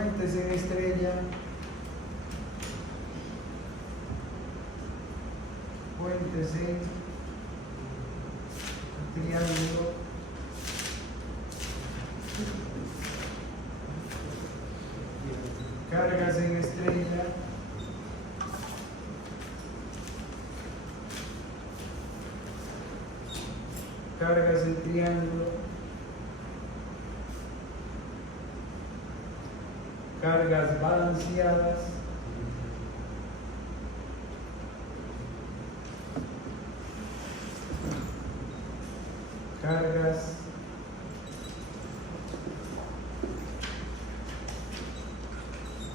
fuentes en estrella, fuentes en triángulo, cargas en estrella, cargas en triángulo, cargas balanceadas, cargas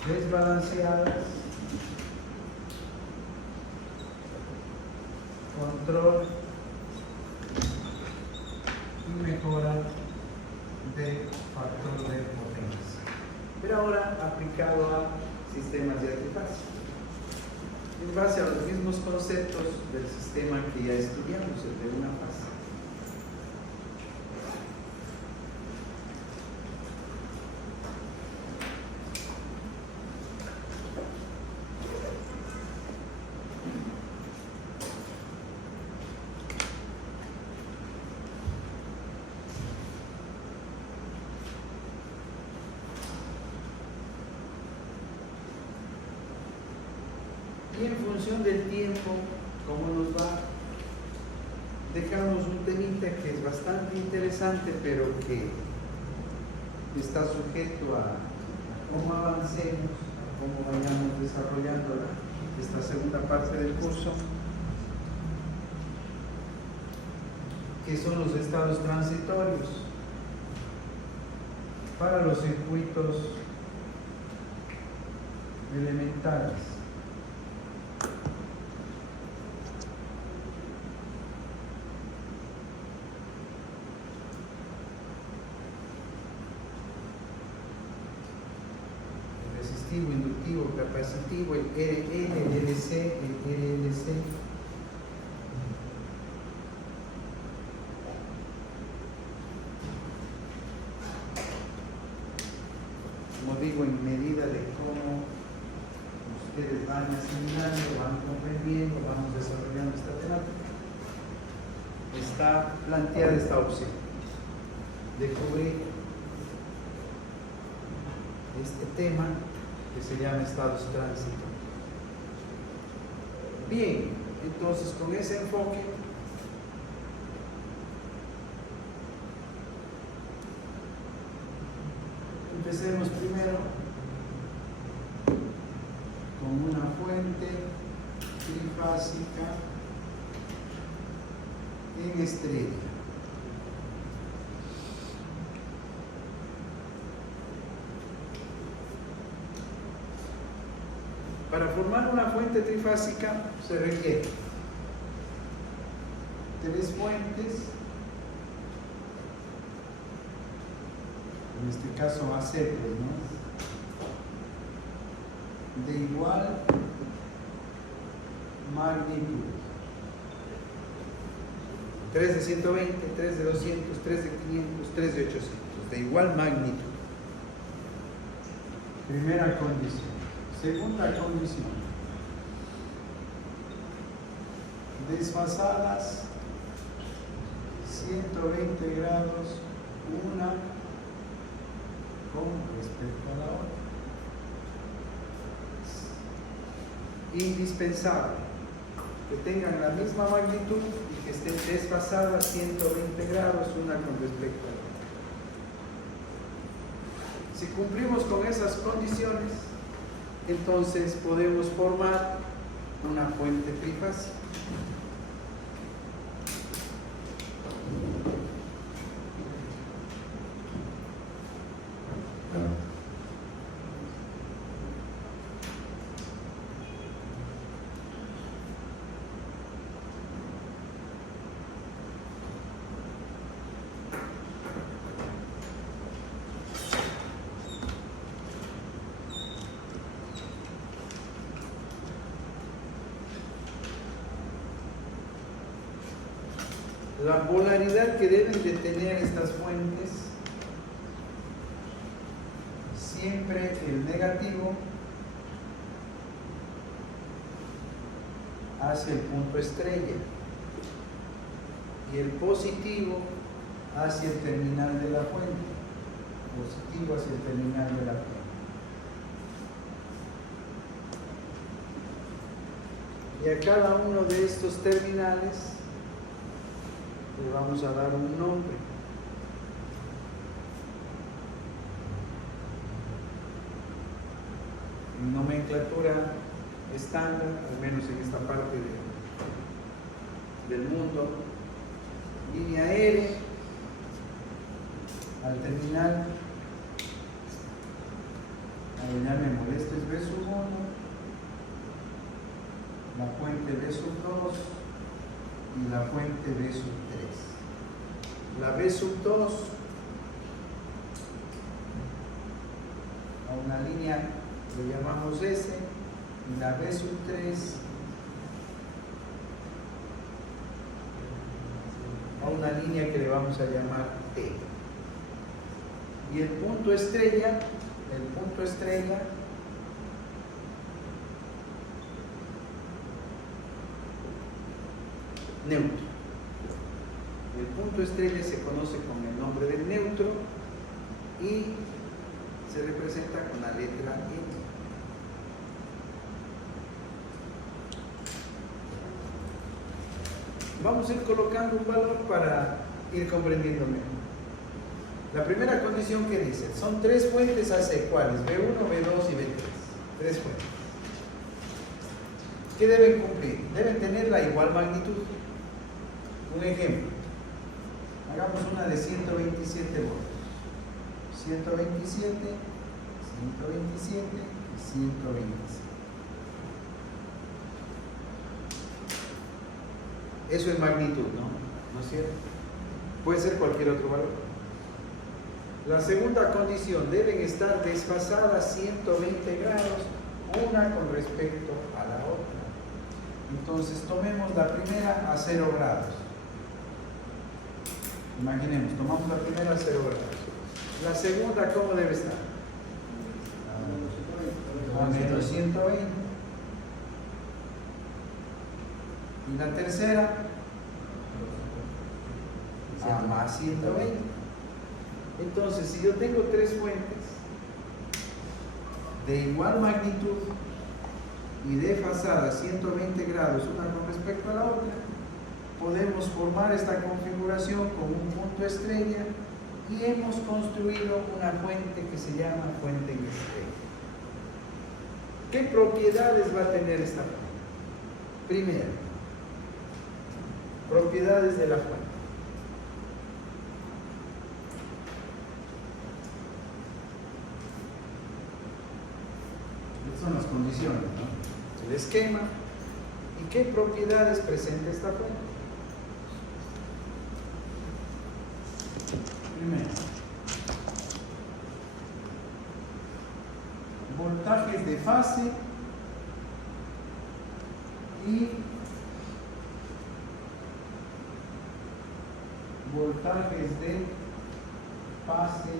desbalanceadas, control y mejora de factor de potencia. Pero ahora aplicado a sistemas de trifasia, en base a los mismos conceptos del sistema que ya estudiamos, el de una fase. Y en función del tiempo, cómo nos va, dejamos un temita que es bastante interesante, pero que está sujeto a cómo avancemos, a cómo vayamos desarrollando esta segunda parte del curso, que son los estados transitorios para los circuitos elementales. Inductivo, capacitivo, el RL, el LC, el RLC. Como digo, en medida de cómo ustedes van asimilando, van comprendiendo, vamos desarrollando esta temática, está planteada esta opción de cubrir este tema que se llama estados transitorios. Bien, entonces con ese enfoque empecemos primero con una fuente trifásica en estrella. Para formar una fuente trifásica se requiere 3 fuentes, en este caso acéticos, ¿no? De igual magnitud. 3 de 120, 3 de 200, 3 de 500, 3 de 800, de igual magnitud. Primera condición. Segunda condición, desfasadas 120 grados una con respecto a la otra. Indispensable que tengan la misma magnitud y que estén desfasadas 120 grados una con respecto a la otra. Si cumplimos con esas condiciones, entonces podemos formar una fuente trifásica. La polaridad que deben de tener estas fuentes siempre el negativo hacia el punto estrella y el positivo hacia el terminal de la fuente. Positivo hacia el terminal de la fuente. Y a cada uno de estos terminales le vamos a dar un nombre. En nomenclatura estándar, al menos en esta parte del mundo, línea R al terminal, llamémosle, este es B sub 1, la fuente B sub 2 y la fuente B sub 3. La B sub 2 a una línea le llamamos S y la B sub 3 a una línea que le vamos a llamar T. Y el punto estrella neutro. El punto estrella se conoce con el nombre del neutro y se representa con la letra N. Vamos a ir colocando un valor para ir comprendiendo mejor. La primera condición que dice, son tres fuentes AC, ¿cuáles? B1, B2 y B3. Tres fuentes. ¿Qué deben cumplir? Deben tener la igual magnitud. Un ejemplo. Hagamos una de 127 voltios. 127, 127 y 127. Eso es magnitud, ¿no es cierto? Puede ser cualquier otro valor. La segunda condición, deben estar desfasadas 120 grados una con respecto a la otra. Entonces tomemos la primera a 0 grados. Imaginemos, tomamos la primera a 0 grados. La segunda, ¿cómo debe estar? A menos 120. Y la tercera a más 120. Entonces, si yo tengo tres fuentes de igual magnitud y desfasadas 120 grados una con respecto a la otra, podemos formar esta configuración con un punto estrella y hemos construido una fuente que se llama fuente en estrella. ¿Qué propiedades va a tener esta fuente? Primero, propiedades de la fuente. Estas son las condiciones, ¿no? El esquema y qué propiedades presenta esta fuente. Primero, voltajes de fase y voltajes de fase.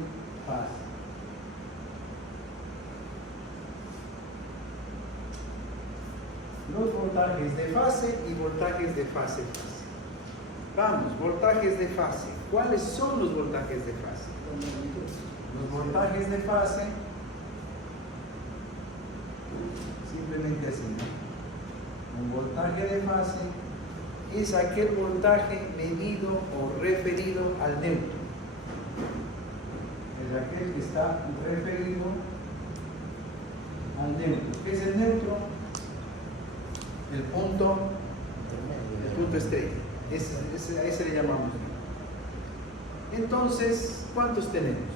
Los voltajes de fase y voltajes de fase. Vamos, voltajes de fase. ¿Cuáles son los voltajes de fase? Los voltajes de fase, simplemente así, ¿no? Un voltaje de fase es aquel voltaje medido o referido al neutro. Es aquel que está referido al neutro. ¿Qué es el neutro? El punto estrella. A ese le llamamos. Entonces, ¿cuántos tenemos?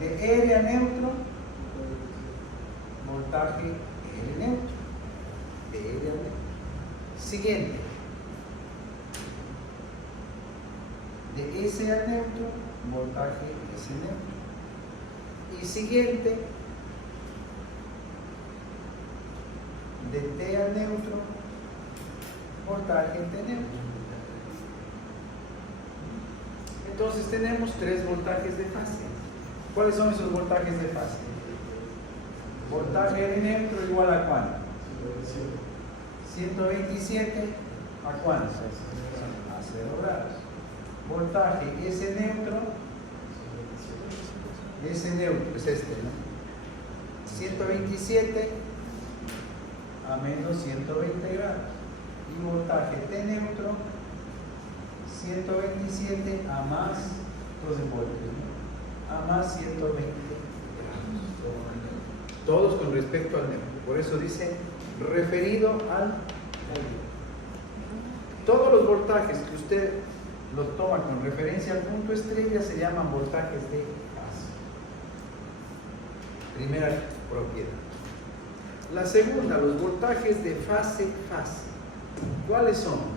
De R a neutro, voltaje R neutro. De R a neutro. Siguiente. De S a neutro, voltaje S neutro. Y siguiente. De T a neutro, voltaje T neutro. Entonces tenemos tres voltajes de fase. ¿Cuáles son esos voltajes de fase? Voltaje de neutro igual a ¿cuánto? 127 a ¿cuánto? A 0 grados. Voltaje S neutro es este, ¿no? 127 a menos 120 grados. Y voltaje T neutro 127 a más 12 voltios, ¿no? A más 120 grados. Todos con respecto al neutro. Por eso dice referido al neutro. Todos los voltajes que usted los toma con referencia al punto estrella se llaman voltajes de fase. Primera propiedad. La segunda, los voltajes de fase-fase. ¿Cuáles son?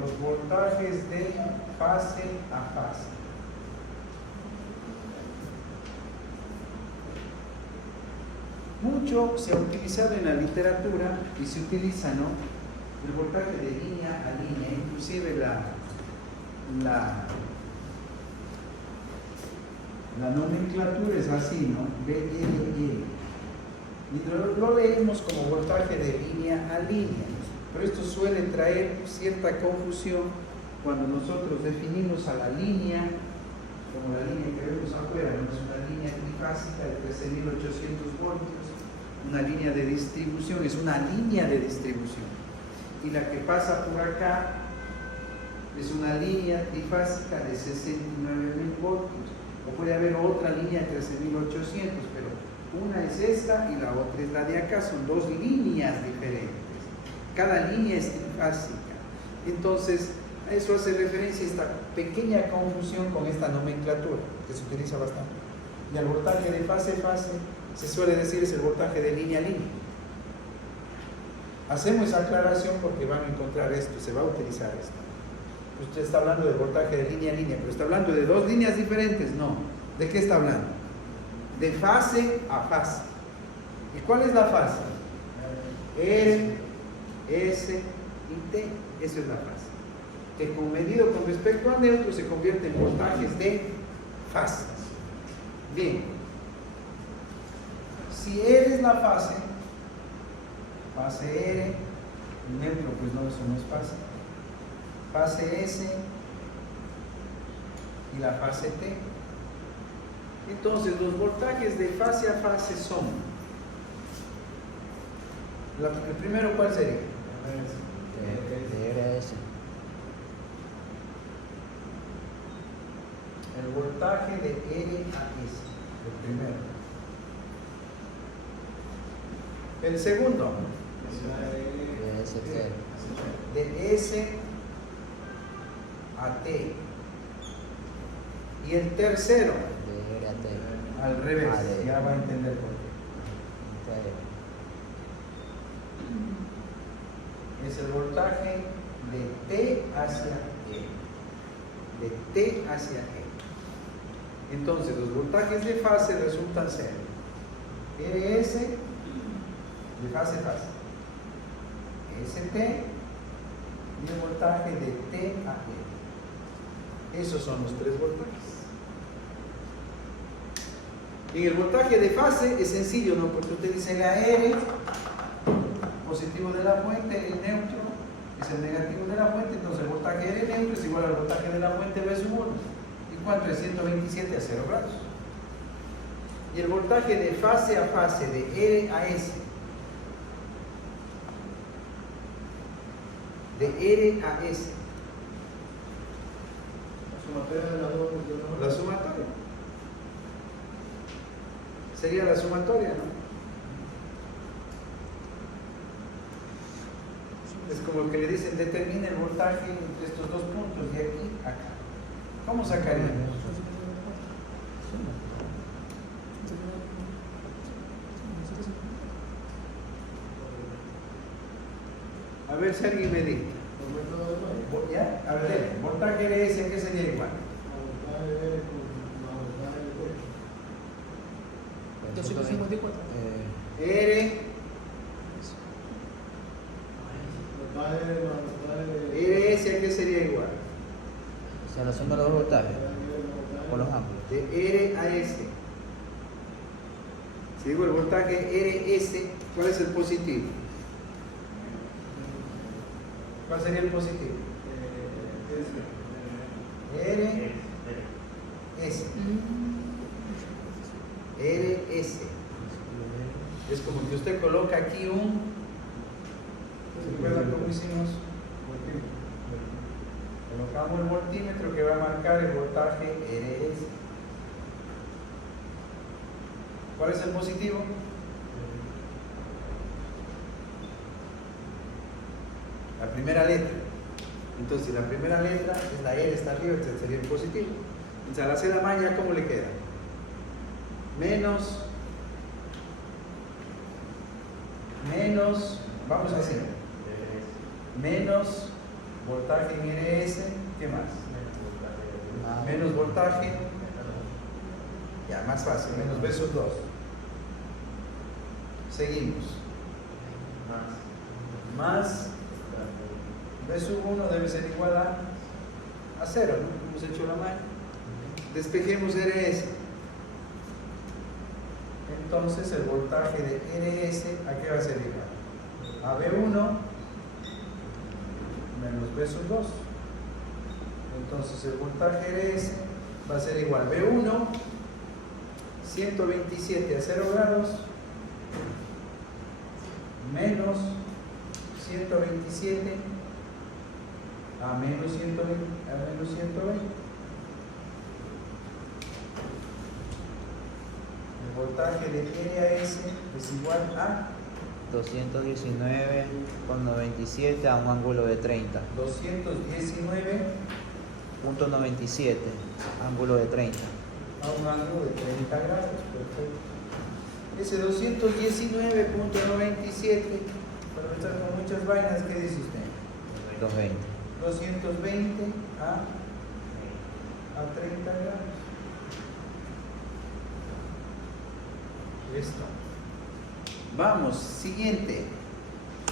Los voltajes de fase a fase. Mucho se ha utilizado en la literatura y se utiliza, ¿no?, el voltaje de línea a línea, inclusive la nomenclatura es así, ¿no? BLL. Y lo leemos como voltaje de línea a línea, pero esto suele traer cierta confusión cuando nosotros definimos a la línea como la línea que vemos afuera, ¿no? Es una línea trifásica de 13.800 voltios, una línea de distribución, es una línea de distribución. Y la que pasa por acá es una línea trifásica de 69.000 voltios. O puede haber otra línea de 13.800, pero una es esta y la otra es la de acá. Son dos líneas diferentes. Cada línea es trifásica. Entonces, a eso hace referencia esta pequeña confusión con esta nomenclatura, que se utiliza bastante. Y al voltaje de fase-fase se suele decir es el voltaje de línea a línea. Hacemos esa aclaración porque van a encontrar esto, se va a utilizar esto. Usted está hablando del voltaje de línea a línea, pero está hablando de dos líneas diferentes. No. ¿De qué está hablando? De fase a fase. ¿Y cuál es la fase? R, S y T. Esa es la fase. Que con medido con respecto al neutro se convierte en voltajes de fases. Bien. Si R es la fase R, el neutro pues no, eso no es fase. Fase S y la fase T. Entonces los voltajes de fase a fase son, el primero, ¿cuál sería? DRS. El voltaje de R a S, el primero. El segundo, de S a T. Y el tercero, De R a T. al revés, D. ya va a entender por qué. Es el voltaje de T hacia E. De T hacia E. Entonces, los voltajes de fase resultan ser RS de fase a fase, ST y el voltaje de T a E. Esos son los tres voltajes. En el voltaje de fase es sencillo, ¿no? Porque usted dice la R, positivo de la fuente, el neutro es el negativo de la fuente, entonces el voltaje R neutro es igual al voltaje de la fuente V sub 1. ¿Y cuánto es? 127 a 0 grados. Y el voltaje de fase a fase, de R a S, de R a S, la sumatoria. Sería la sumatoria, ¿no? Es como que le dicen, determina el voltaje entre estos dos puntos, de aquí a acá. ¿Cómo sacaríamos? A ver si alguien me dice. ¿Ya? A ver, voltaje de S, ¿qué sería igual? 254. R RS a qué sería igual? O sea, la suma de los voltajes con los ángulos. De R a S. Si digo el voltaje RS, ¿cuál es el positivo? ¿Cuál sería el positivo? R S. RS. Es como que usted coloca aquí un. ¿Se acuerdan cómo hicimos? Colocamos el voltímetro que va a marcar el voltaje RS. ¿Cuál es el positivo? La primera letra. Entonces, la primera letra es la R, está arriba, este sería el positivo. Entonces, al hacer la malla, ¿cómo le queda? Menos, vamos a hacer, menos voltaje en RS, ¿qué más? Menos voltaje, ya, más fácil, menos B sub 2. Seguimos. Más B sub 1 debe ser igual a 0, ¿no? Hemos hecho la malla. Despejemos RS. Entonces el voltaje de RS, ¿a qué va a ser igual? A B1 menos B sub 2. Entonces el voltaje RS va a ser igual B1, 127 a 0 grados, menos 127 a menos 120, El voltaje de R a S es igual a 219,97 a un ángulo de 30. 219 ángulo de 30. a un ángulo de 30 grados. Perfecto. Ese 219.97, para empezar con muchas vainas, ¿qué dice usted? 220. 220 a 30 grados. Listo. Vamos, siguiente.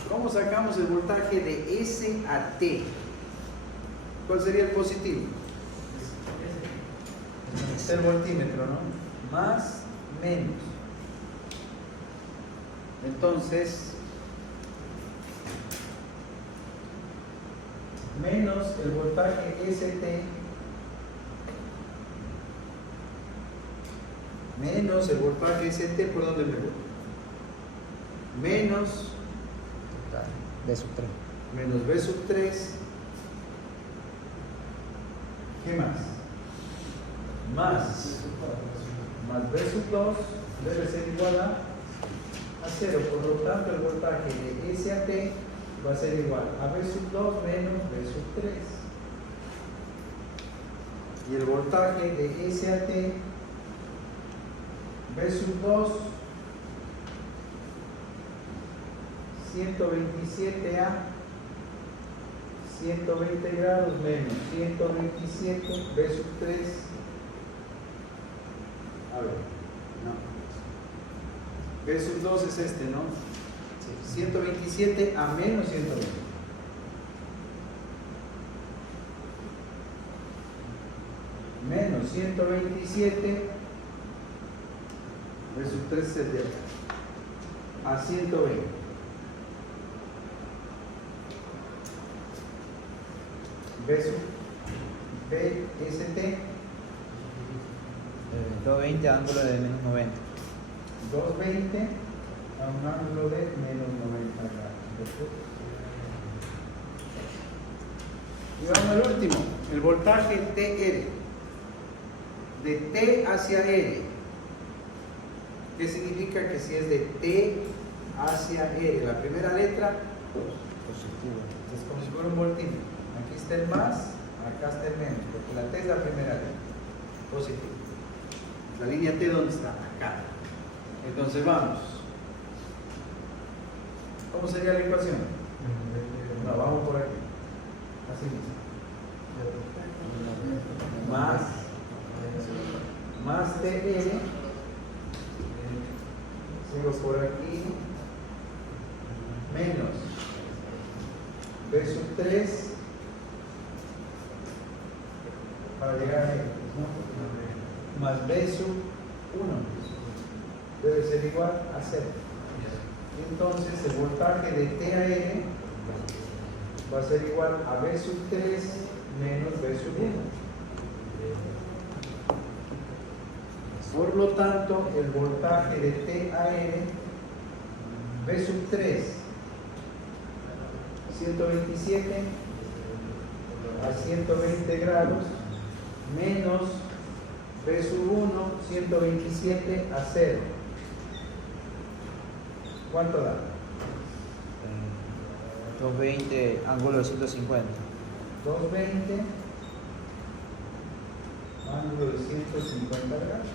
¿Cómo sacamos el voltaje de S a T? ¿Cuál sería el positivo? Es el voltímetro, ¿no? Más, menos. Entonces, menos el voltaje ST menos el voltaje ST, ¿por dónde me voy? Menos B sub 3. menos B sub 3. ¿Qué más? Más B sub 2 debe ser igual a 0. Por lo tanto, el voltaje de S a T va a ser igual a B sub 2 menos B sub 3. Y el voltaje de S a T, B sub 2, 127 a 120 grados menos 127, B sub 3. A ver, no. B sub 2 es este, ¿no? 127 a menos 120. Menos 127, B sub 3 es de acá, a 120. BST 220 ángulo de menos 90. 220 a un ángulo de menos 90 grados. Y vamos al último, el voltaje TR. De T hacia R. ¿Qué significa? Que si es de T hacia R, la primera letra Positivo. es como si fuera un voltímetro. Aquí está el más, acá está el menos, porque la T es la primera letra. Positivo. La línea T, ¿dónde está? Acá. Entonces vamos. ¿Cómo sería la ecuación? No, vamos por aquí. Así mismo. Más TR. Sigo por aquí. Menos B B sub 3 para llegar a X, ¿no? Más B sub 1 debe ser igual a 0. Entonces el voltaje de T a N va a ser igual a B sub 3 menos B sub 1. Por lo tanto, el voltaje de T a N, B sub 3, 127 a 120 grados, menos B sub 1, 127 a 0. ¿Cuánto da? 220, ángulo de 150. 220, ángulo de 150 grados.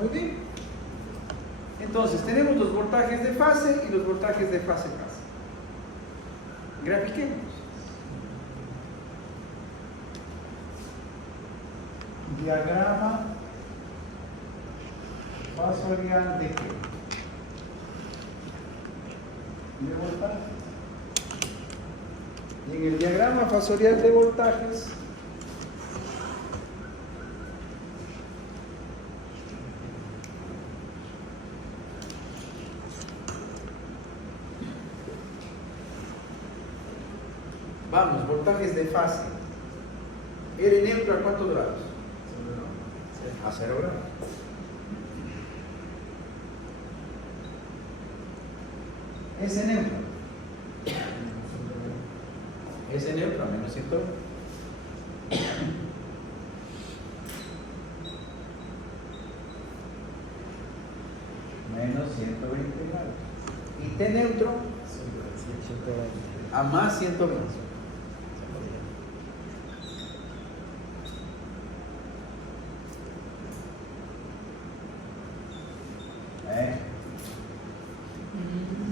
Muy bien. Entonces, tenemos los voltajes de fase y los voltajes de fase-fase. Grafiquemos. Diagrama fasorial de qué? De voltajes. Y en el diagrama fasorial de voltajes vamos, voltajes de fase. R neutro, ¿a cuántos grados? A 0 grados. S neutro. S neutro a menos 120. Menos 120 grados. Y T neutro a más 120.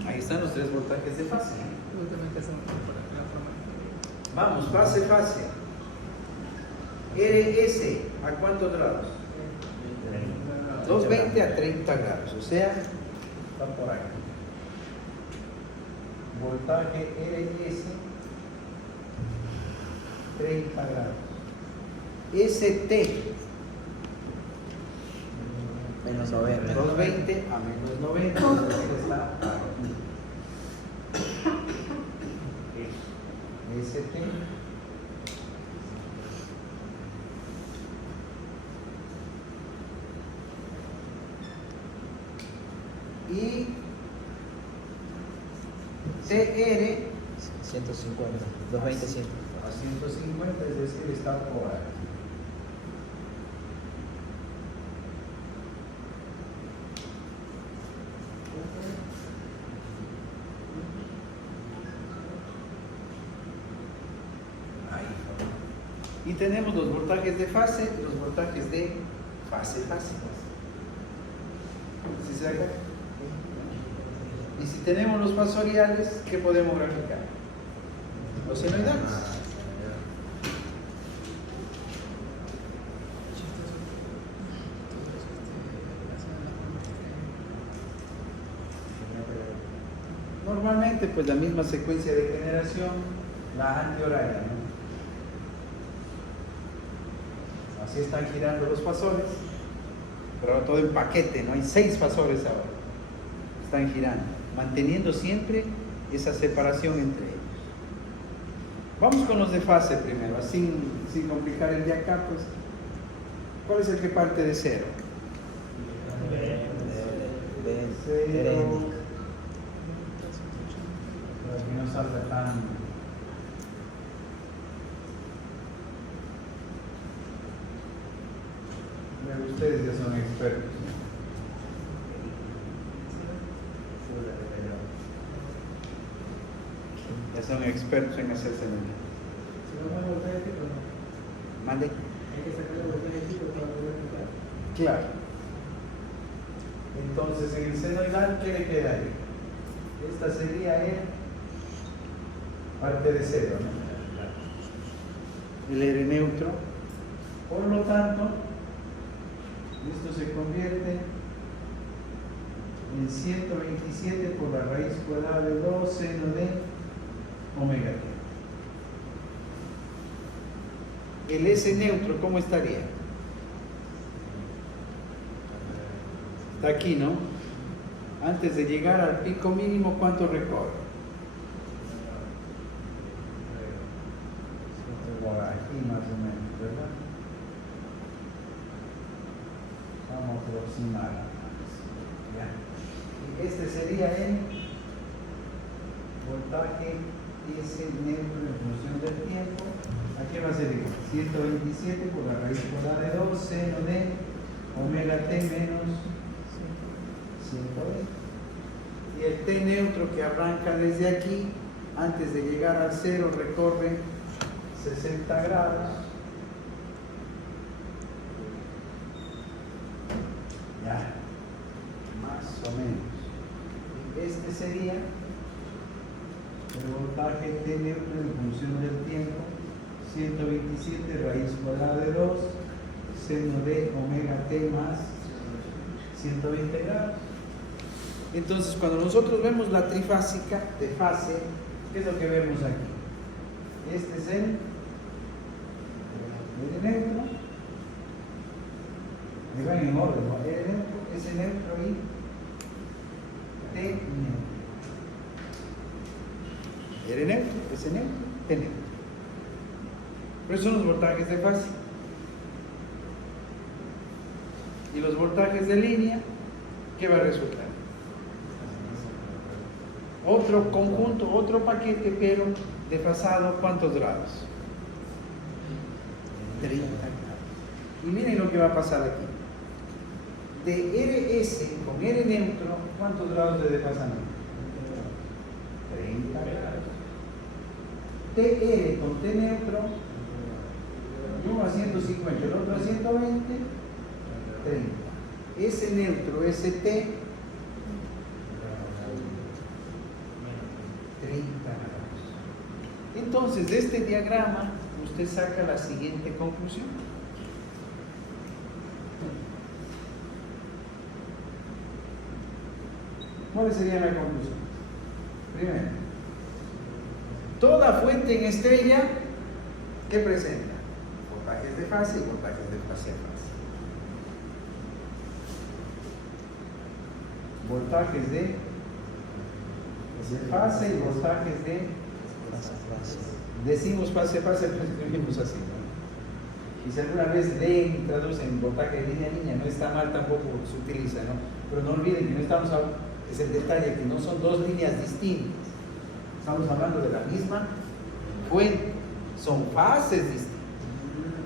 Ahí están los tres voltajes de fase. Vamos, fase, fase. RS, ¿a cuántos grados? 220 a 30 grados, o sea, está por ahí. Voltaje RS, 30 grados. ST, Menos 90. 220 a menos 90, entonces está aquí. ST y TR 150. 220, 100. a 150, es decir, está por ahí. Y tenemos los voltajes de fase y los voltajes de fase-fase. ¿Sí se da acá? Y si tenemos los fasoriales, ¿qué podemos graficar? Los senoidales. Normalmente, pues la misma secuencia de generación, la antihoraria, ¿no? Así están girando los fasores, pero todo en paquete, ¿no? Hay 6 fasores ahora. Están girando, manteniendo siempre esa separación entre ellos. Vamos con los de fase primero, sin complicar el de acá, pues. ¿Cuál es el que parte de 0? 0. Aquí no salga tan... Ustedes ya son expertos. Ya son expertos en hacer senoidal. ¿Mande? Hay que sacar el voltaje chico para poder quitar. Claro. Entonces, en el senoidal, ¿qué le queda ahí? Esta sería el parte de 0, ¿no? El R neutro. Por lo tanto, esto se convierte en 127 por la raíz cuadrada de 2 seno de omega t. El S neutro, ¿cómo estaría? Está aquí, ¿no? Antes de llegar al pico mínimo, ¿cuánto recorre? Por aquí más o menos, ¿verdad? Vamos a aproximar. Ya. Este sería el voltaje S neutro en función del tiempo. ¿A qué va a ser igual? 127 por la raíz cuadrada de 2 seno de omega t menos 120. Y el T neutro que arranca desde aquí, antes de llegar al cero, recorre 60 grados. Ya, más o menos. Y este sería el voltaje T neutro en función del tiempo, 127 raíz cuadrada de 2 seno de omega t más 120 grados. Entonces, cuando nosotros vemos la trifásica de fase, ¿qué es lo que vemos aquí? Este es el neutro. Ahí van en orden, ¿no? El neutro, ese neutro y T neutro. El neutro, ese neutro, T neutro. Pero son los voltajes de fase. Y los voltajes de línea, ¿qué va a resultar? Otro conjunto, otro paquete, pero desfasado, ¿cuántos grados? 30 grados. Y miren lo que va a pasar aquí. De RS con R neutro, ¿cuántos grados de desfasamiento? 30 grados. TR con T neutro, uno a 150, el otro a 120, 30. S neutro, ST, 30 grados. Entonces, de este diagrama, usted saca la siguiente conclusión. ¿Cuál sería la conclusión? Primero, toda fuente en estrella, ¿qué presenta? Voltajes de fase y voltajes de fase a fase. Voltajes de fase y voltajes de decimos fase a fase, pues escribimos así, ¿no? Y si alguna vez leen y traducen voltaje de línea a línea, no está mal, tampoco se utiliza, ¿no? Pero no olviden que no estamos hablando, es el detalle, que no son dos líneas distintas, estamos hablando de la misma fuente, son fases distintas.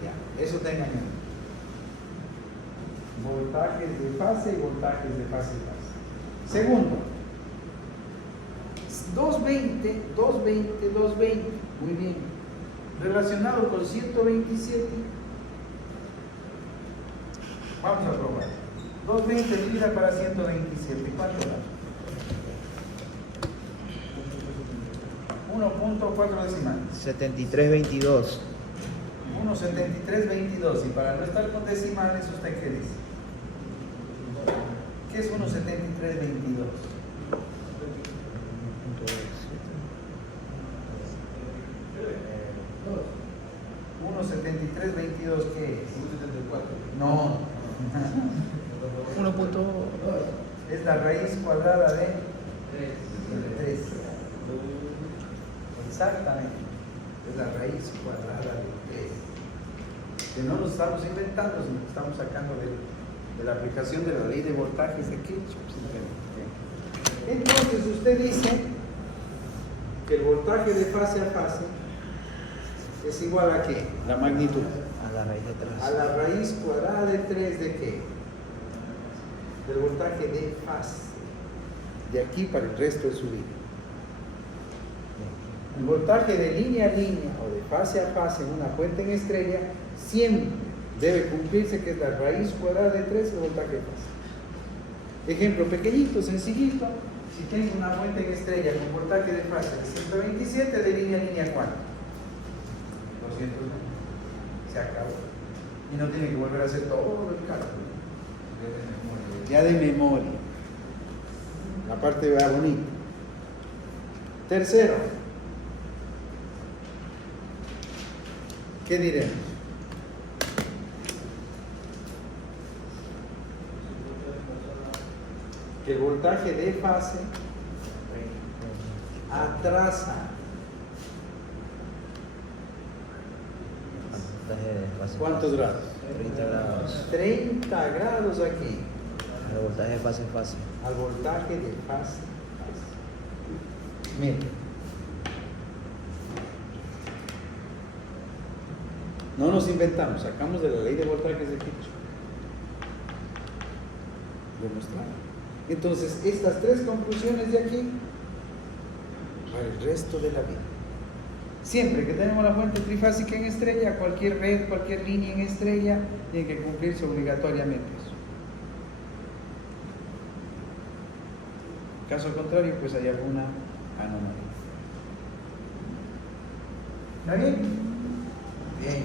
Ya, eso tengan en mente. Voltajes de fase y voltajes de fase a fase. Segundo, 220, 220, 220, muy bien. Relacionado con 127, vamos a probar. 220 dividida para 127, ¿cuánto da? 1.4 decimales. 7322. 1.7322. Y para no estar con decimales, ¿usted qué dice? ¿Qué es 1.7322? 1.7322, ¿qué es? 1.74. No. 1.2. Es la raíz cuadrada de 3. Exactamente. Es la raíz cuadrada de 3. Que no lo estamos inventando, sino que estamos sacando de la aplicación de la ley de voltajes de Kirchhoff. Entonces usted dice que el voltaje de fase a fase es igual a ¿qué? La magnitud. A la raíz de 3. A la raíz cuadrada de 3 de ¿qué? Del voltaje de fase. De aquí para el resto de su vida. El voltaje de línea a línea o de fase a fase en una fuente en estrella siempre debe cumplirse que es la raíz cuadrada de 3 el voltaje de fase. Ejemplo pequeñito, sencillito. Si tengo una fuente en estrella con voltaje de fase de 127, de línea a línea, ¿cuánto? 220. Se acabó. Y no tiene que volver a hacer todo el cálculo. Ya de memoria. Aparte va bonito. Tercero, ¿qué diremos? Que el voltaje de fase atrasa. Voltaje de fase. ¿Cuántos grados? 30 grados. 30 grados aquí. El voltaje de fase. Al voltaje de fase. Miren. No nos inventamos, sacamos de la ley de voltajes de Kirchhoff. Demostrado. Entonces, estas tres conclusiones de aquí, para el resto de la vida. Siempre que tenemos la fuente trifásica en estrella, cualquier red, cualquier línea en estrella, tiene que cumplirse obligatoriamente eso. Caso contrario, pues hay alguna anomalía. ¿Está bien? Bien.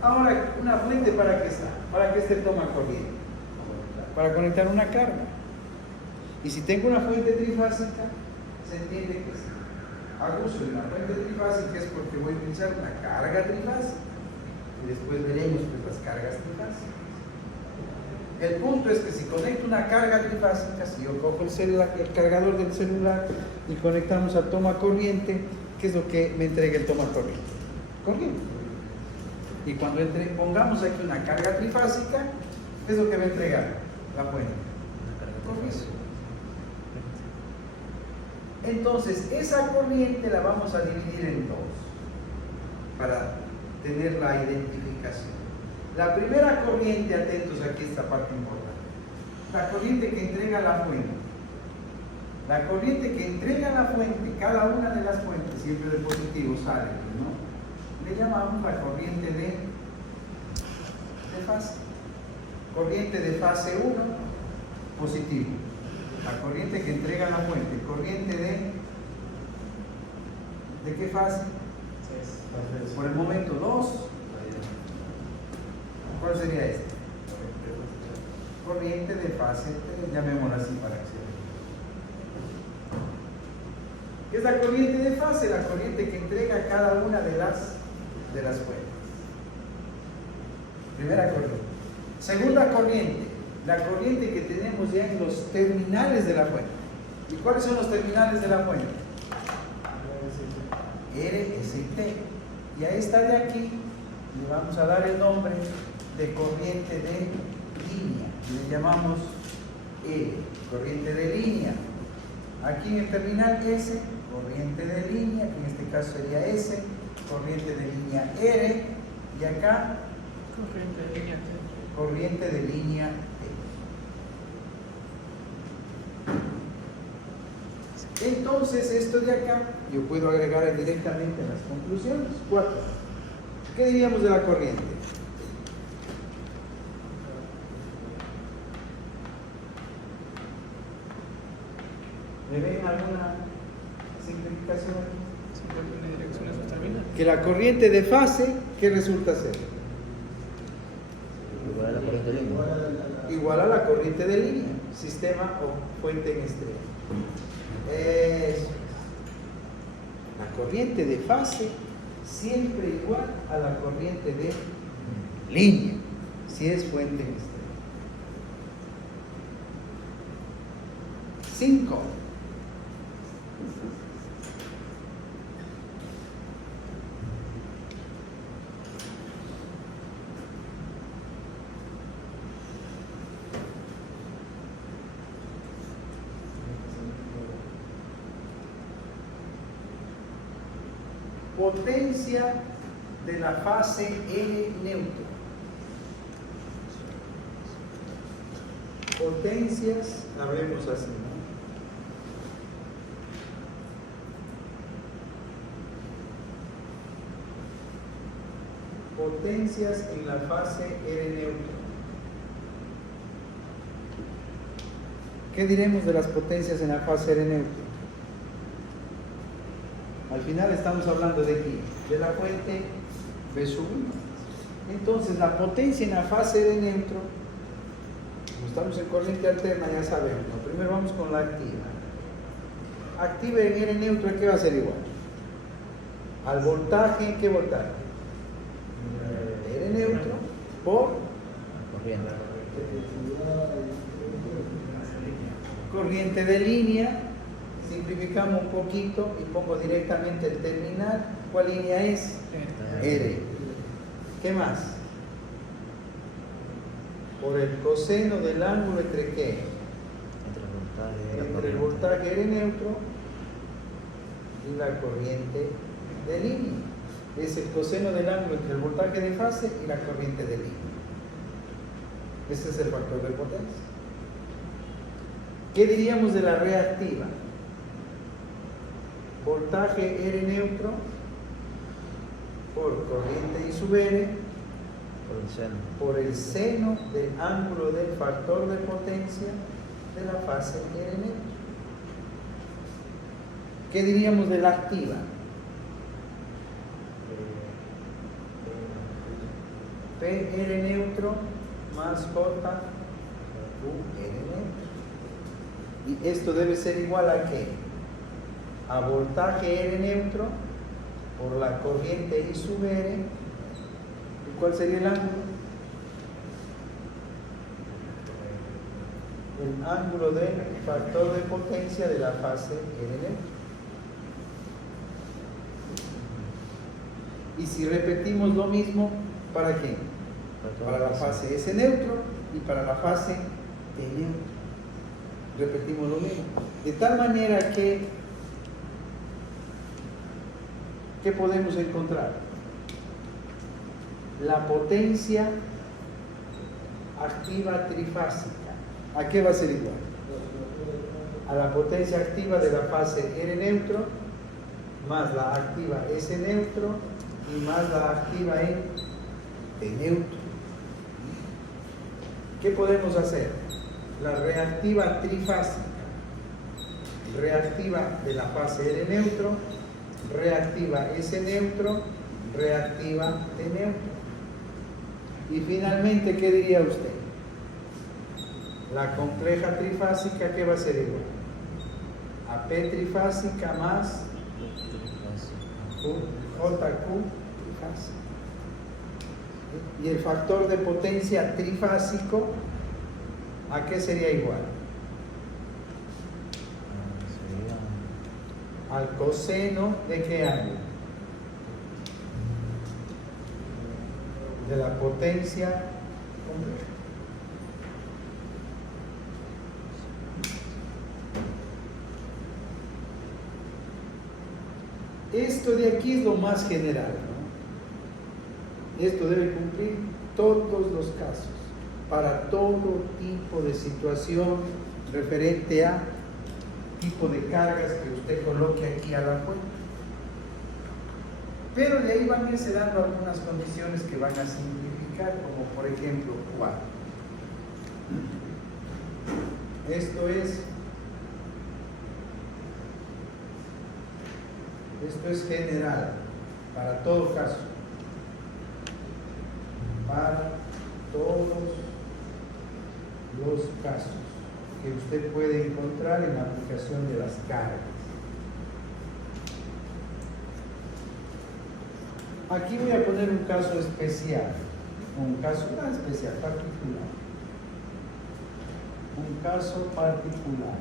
Ahora, ¿una fuente para qué está? ¿Para qué este toma corriente? Para conectar una carga. Y si tengo una fuente trifásica, se entiende que sí. Hago uso de una fuente trifásica es porque voy a utilizar una carga trifásica. Y después veremos pues, las cargas trifásicas. El punto es que si conecto una carga trifásica, si yo cojo el cargador del celular y conectamos a toma corriente, ¿qué es lo que me entrega el toma corriente? Corriente. Y cuando pongamos aquí una carga trifásica, ¿qué es lo que va a entregar la fuente? Corriente. Entonces, esa corriente la vamos a dividir en dos para tener la identificación. La primera corriente, atentos aquí esta parte importante, la corriente que entrega la fuente. La corriente que entrega la fuente, cada una de las fuentes, siempre de positivo sale, ¿no? Le llamamos la corriente de fase. Corriente de fase 1, positivo. La corriente que entrega la fuente, corriente ¿de qué fase? Por el momento 2. ¿Cuál sería esta? Corriente de fase 3, llamémosla así para que se vea. ¿Qué es la corriente de fase? La corriente que entrega cada una de las fuentes. Primera corriente. Segunda corriente, la corriente que tenemos ya en los terminales de la fuente. ¿Y cuáles son los terminales de la fuente? R, S y T. Y a esta de aquí le vamos a dar el nombre de corriente de línea. Le llamamos L, corriente de línea. Aquí en el terminal S, corriente de línea, que en este caso sería S, corriente de línea R, y acá corriente de línea T. Corriente de línea T. Entonces, esto de acá, yo puedo agregar directamente a las conclusiones. 4. ¿Qué diríamos de la corriente? ¿Me ven alguna simplificación aquí? Que la corriente de fase, ¿qué resulta ser? Igual a la corriente de línea. Igual a la corriente de línea, sistema o fuente en estrella. Eso. La corriente de fase siempre igual a la corriente de línea, si es fuente en estrella. 5. Potencia de la fase N neutro. Potencias, hablemos así, ¿no? Potencias en la fase R neutro. ¿Qué diremos de las potencias en la fase R neutro? Al final estamos hablando de aquí, de la fuente V sub 1. Entonces, la potencia en la fase R neutro, estamos en corriente alterna ya sabemos, ¿no? Primero vamos con la activa. Activa en R neutro, ¿a qué va a ser igual? Al voltaje, ¿qué voltaje? R neutro por corriente de línea. Simplificamos un poquito y pongo directamente el terminal. ¿Cuál línea es? R. ¿Qué más? Por el coseno del ángulo entre qué? Entre el voltaje R neutro y la corriente de línea. Es el coseno del ángulo entre el voltaje de fase y la corriente de línea. Ese es el factor de potencia. ¿Qué diríamos de la reactiva? Voltaje R neutro por corriente I sub R por el seno del ángulo del factor de potencia de la fase R neutro. ¿Qué diríamos de la activa? P R neutro más J U R neutro. Y esto debe ser igual a ¿qué? A voltaje R neutro por la corriente I sub R. ¿Y cuál sería el ángulo? El ángulo del factor de potencia de la fase R neutro. Y si repetimos lo mismo, ¿para qué? Para la fase S neutro y para la fase T neutro. Repetimos lo mismo. De tal manera que, ¿qué podemos encontrar? La potencia activa trifásica. ¿A qué va a ser igual? A la potencia activa de la fase R neutro más la activa S neutro y más la activa en T neutro. ¿Qué podemos hacer? La reactiva trifásica, reactiva de la fase R neutro, reactiva S neutro, reactiva T neutro. Y finalmente, ¿qué diría usted? La compleja trifásica, ¿qué va a ser igual? A P trifásica más JQ trifásica. Y el factor de potencia trifásico, ¿a qué sería igual? Al coseno de qué ángulo? De la potencia compleja. Esto de aquí es lo más general, ¿no? Esto debe cumplir todos los casos, para todo tipo de situación referente a tipo de cargas que usted coloque aquí a la fuente. Pero de ahí van a irse dando algunas condiciones que van a simplificar, como por ejemplo, ¿cuál? Esto es general, para todo caso, para todos los casos que usted puede encontrar en la aplicación de las cargas. Aquí voy a poner un caso especial, un caso especial, particular. Un caso particular.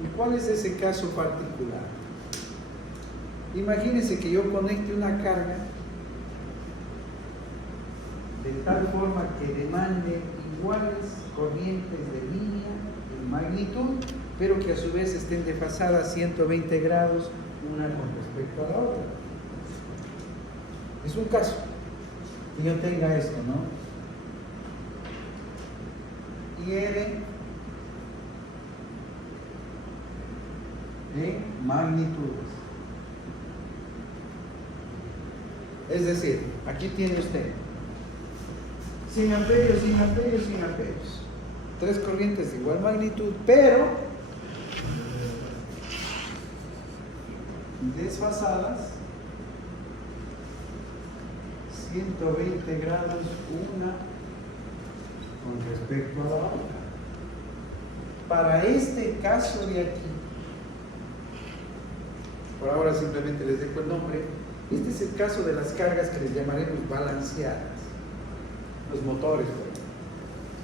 ¿Y cuál es ese caso particular? Imagínense que yo conecte una carga de tal forma que demande iguales corrientes de línea en magnitud, pero que a su vez estén desfasadas 120 grados una con respecto a la otra. Es un caso que yo tenga esto, ¿no? Y R en magnitudes. Es decir, aquí tiene usted 100 amperios, 100 amperios, 100 amperios. Tres corrientes de igual magnitud, pero desfasadas 120 grados una con respecto a la otra. Para este caso de aquí, por ahora simplemente les dejo el nombre, este es el caso de las cargas que les llamaremos balanceadas. Los motores,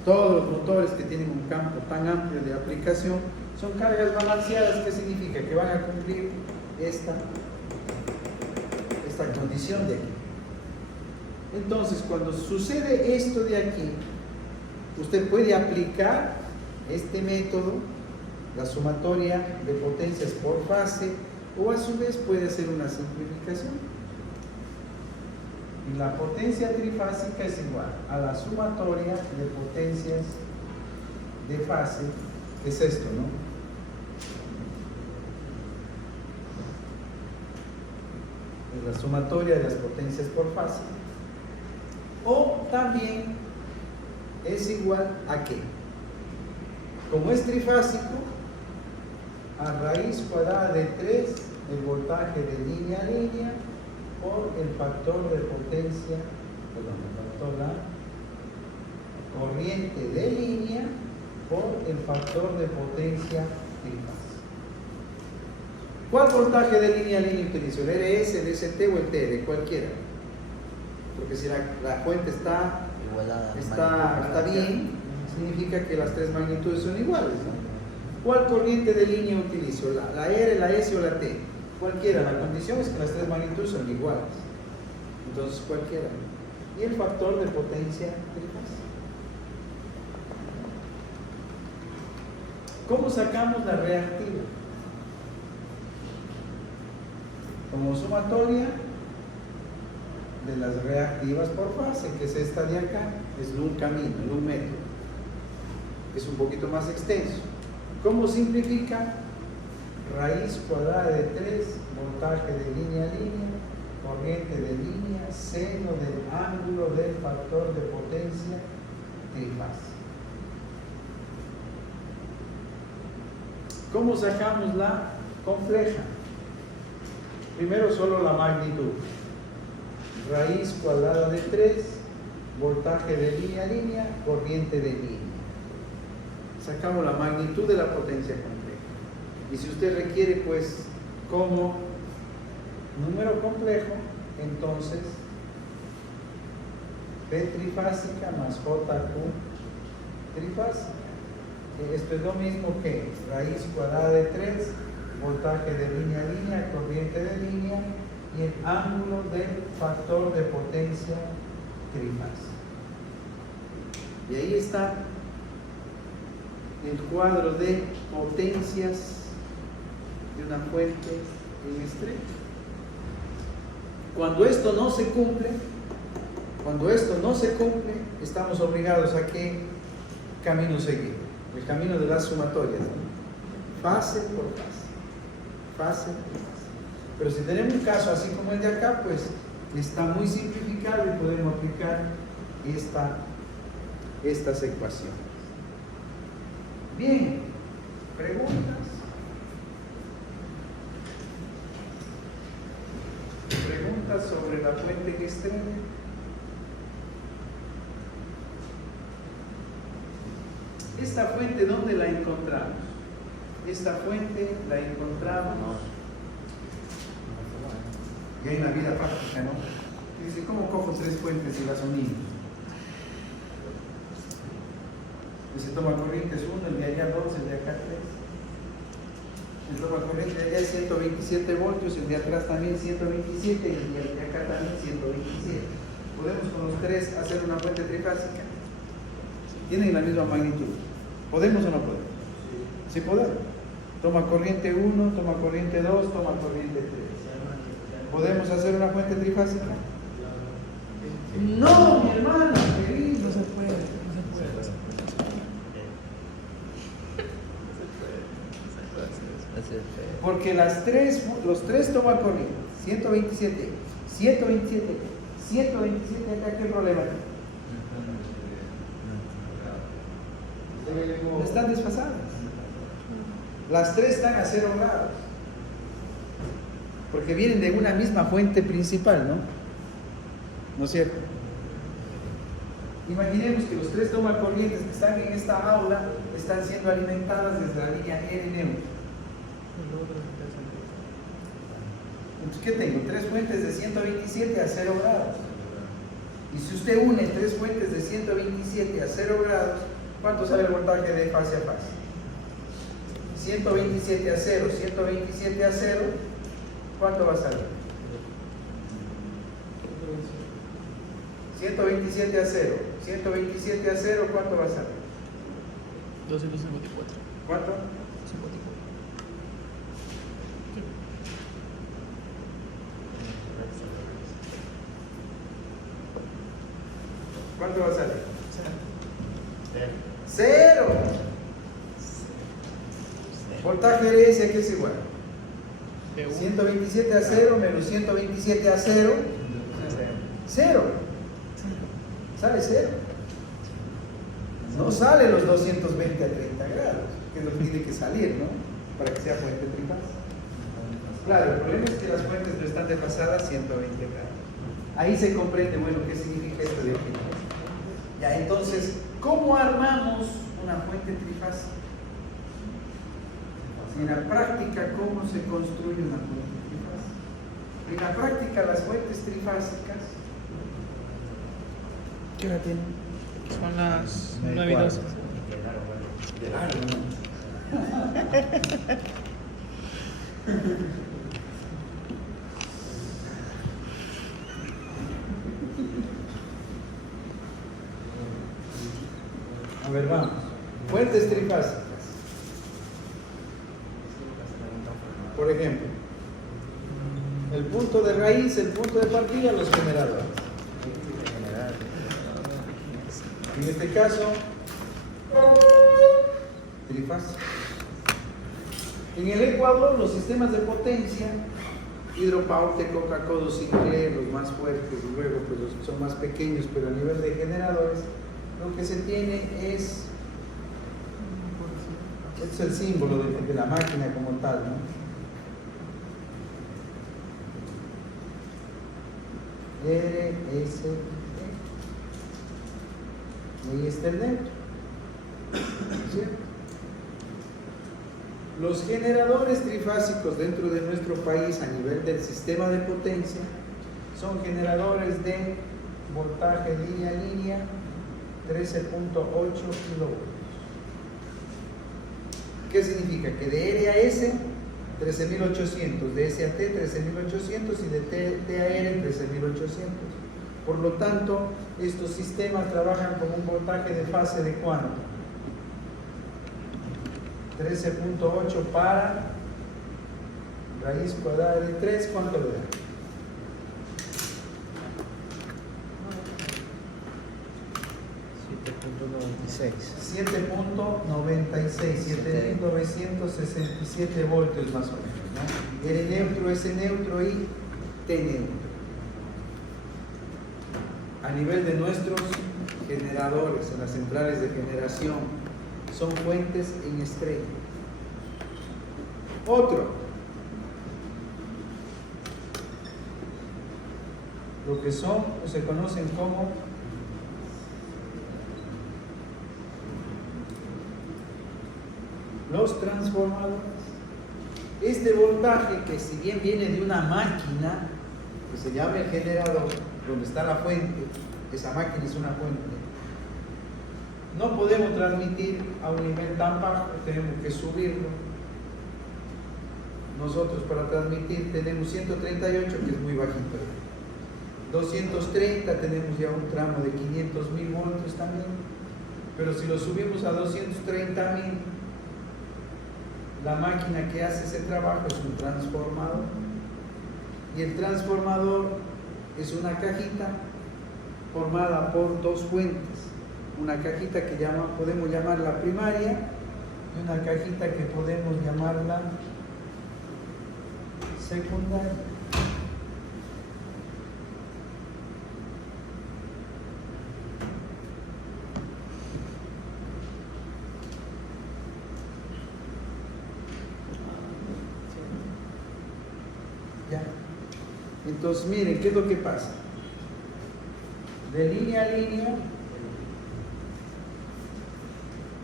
todos los motores que tienen un campo tan amplio de aplicación son cargas balanceadas. ¿Qué significa? Que van a cumplir esta condición de aquí. Entonces, cuando sucede esto de aquí, usted puede aplicar este método, la sumatoria de potencias por fase, o a su vez puede hacer una simplificación. Y la potencia trifásica es igual a la sumatoria de potencias de fase, que es esto, ¿no? Es la sumatoria de las potencias por fase. O también es igual a ¿qué? Como es trifásico, a raíz cuadrada de 3 el voltaje de línea a línea por el factor de potencia, perdón, el factor la corriente de línea por el factor de potencia trifásica. ¿Cuál voltaje de línea a línea utilizo? ¿El RS, el ST o el TR? Cualquiera. Porque si la fuente está bien, significa que las tres magnitudes son iguales, ¿no? ¿Cuál corriente de línea utilizo? ¿La R, la S o la T? Cualquiera. La condición es que las tres magnitudes son iguales. Entonces cualquiera. Y el factor de potencia trifásica. ¿Cómo sacamos la reactiva? Como sumatoria de las reactivas por fase, que es esta de acá. Es un camino, en un método. Es un poquito más extenso. ¿Cómo simplifica? Raíz cuadrada de 3, voltaje de línea a línea, corriente de línea, seno del ángulo del factor de potencia trifásica. ¿Cómo sacamos la compleja? Primero solo la magnitud. Raíz cuadrada de 3, voltaje de línea a línea, corriente de línea. Sacamos la magnitud de la potencia compleja. Y si usted requiere, pues, como número complejo, entonces P trifásica más JQ trifásica. Esto es lo mismo que raíz cuadrada de 3, voltaje de línea a línea, corriente de línea, y el ángulo del factor de potencia trifásica. Y ahí está el cuadro de potencias de una fuente en estrecho. Cuando esto no se cumple, estamos obligados a qué camino seguir. El camino de las sumatorias, ¿no? Fase por fase. Pero si tenemos un caso así como el de acá, pues está muy simplificado y podemos aplicar estas ecuaciones. Bien, preguntas. Preguntas sobre la fuente en extremo. Esta fuente, ¿dónde la encontramos? Esta fuente la encontramos ya en la vida práctica, ¿no? Dice, ¿cómo cojo 3 fuentes y las unimos? Se toma corriente es 1, el de allá 2, el de acá 3. Se toma corriente de allá es 127 voltios, el de atrás también 127 y el de acá también 127. ¿Podemos con los 3 hacer una fuente trifásica? Tienen la misma magnitud. ¿Podemos o no podemos? Sí podemos. Toma corriente 1, toma corriente 2, toma corriente 3. ¿Podemos hacer una fuente trifásica? No, mi hermano, querido, no se puede. Porque los tres toman corriente. 127, 127, 127, acá, ¿qué problema hay? Están desfasadas. Las 3 están a 0 grados. Porque vienen de una misma fuente principal, ¿no? ¿no es cierto? Imaginemos que los 3 tomacorrientes que están en esta aula están siendo alimentadas desde la línea R neutro. Entonces, ¿qué tengo? 3 fuentes de 127 a 0 grados. Y si usted une 3 fuentes de 127 a 0 grados, ¿cuánto sale el voltaje de fase a fase? 127 a 0, 127 a 0, ¿cuánto va a salir? 127 a 0, 127 a 0, ¿cuánto va a salir? 254. ¿Cuánto? 54. ¿Cuánto va a salir? 0. Voltaje de S que es igual. 127 a 0 menos 127 a 0. 0. Sale 0. No sale los 220 a 30 grados, que es lo que tiene que salir, ¿no? Para que sea fuente trifásica. Claro, el problema es que las fuentes no están desfasadas 120 grados. Ahí se comprende, bueno, qué significa esto de aquí. Ya, entonces, ¿cómo armamos una fuente trifásica? En la práctica, ¿cómo se construye una fuente trifásica? En la práctica, las fuentes trifásicas, ¿qué hora tienen? Son las 9 y 12. A ver, vamos. Fuentes trifásicas. Por ejemplo, el punto de raíz, el punto de partida, los generadores. En este caso, trifásico. En el Ecuador, los sistemas de potencia, Hidropower, Coca-Cola, Sinclair, los más fuertes, y luego pues los que son más pequeños, pero a nivel de generadores, lo que se tiene es el símbolo de la máquina como tal, ¿no? RST. Y ahí está el neutro. ¿Sí? Los generadores trifásicos dentro de nuestro país a nivel del sistema de potencia son generadores de voltaje línea a línea 13.8 kilovoltios. ¿Qué significa? Que de R a S 13.800, de S a T 13.800 y de T a R 13.800. Por lo tanto, estos sistemas trabajan con un voltaje de fase de ¿cuánto? 13.8 para raíz cuadrada de 3, ¿cuánto le da? 7.96, 7.967 voltios más o menos, ¿no? R neutro, S neutro y T neutro. A nivel de nuestros generadores, en las centrales de generación, son fuentes en estrella. Otro, lo que son, se conocen como los transformadores. Este voltaje, que si bien viene de una máquina que se llama el generador, donde está la fuente, esa máquina es una fuente, no podemos transmitir a un nivel tan bajo, tenemos que subirlo. Nosotros para transmitir tenemos 138, que es muy bajito, 230, tenemos ya un tramo de 500.000 voltios también, pero si lo subimos a 230.000, la máquina que hace ese trabajo es un transformador, y el transformador es una cajita formada por dos fuentes, una cajita que podemos llamarla primaria y una cajita que podemos llamarla secundaria. Ya. Entonces miren, ¿qué es lo que pasa? de línea a línea,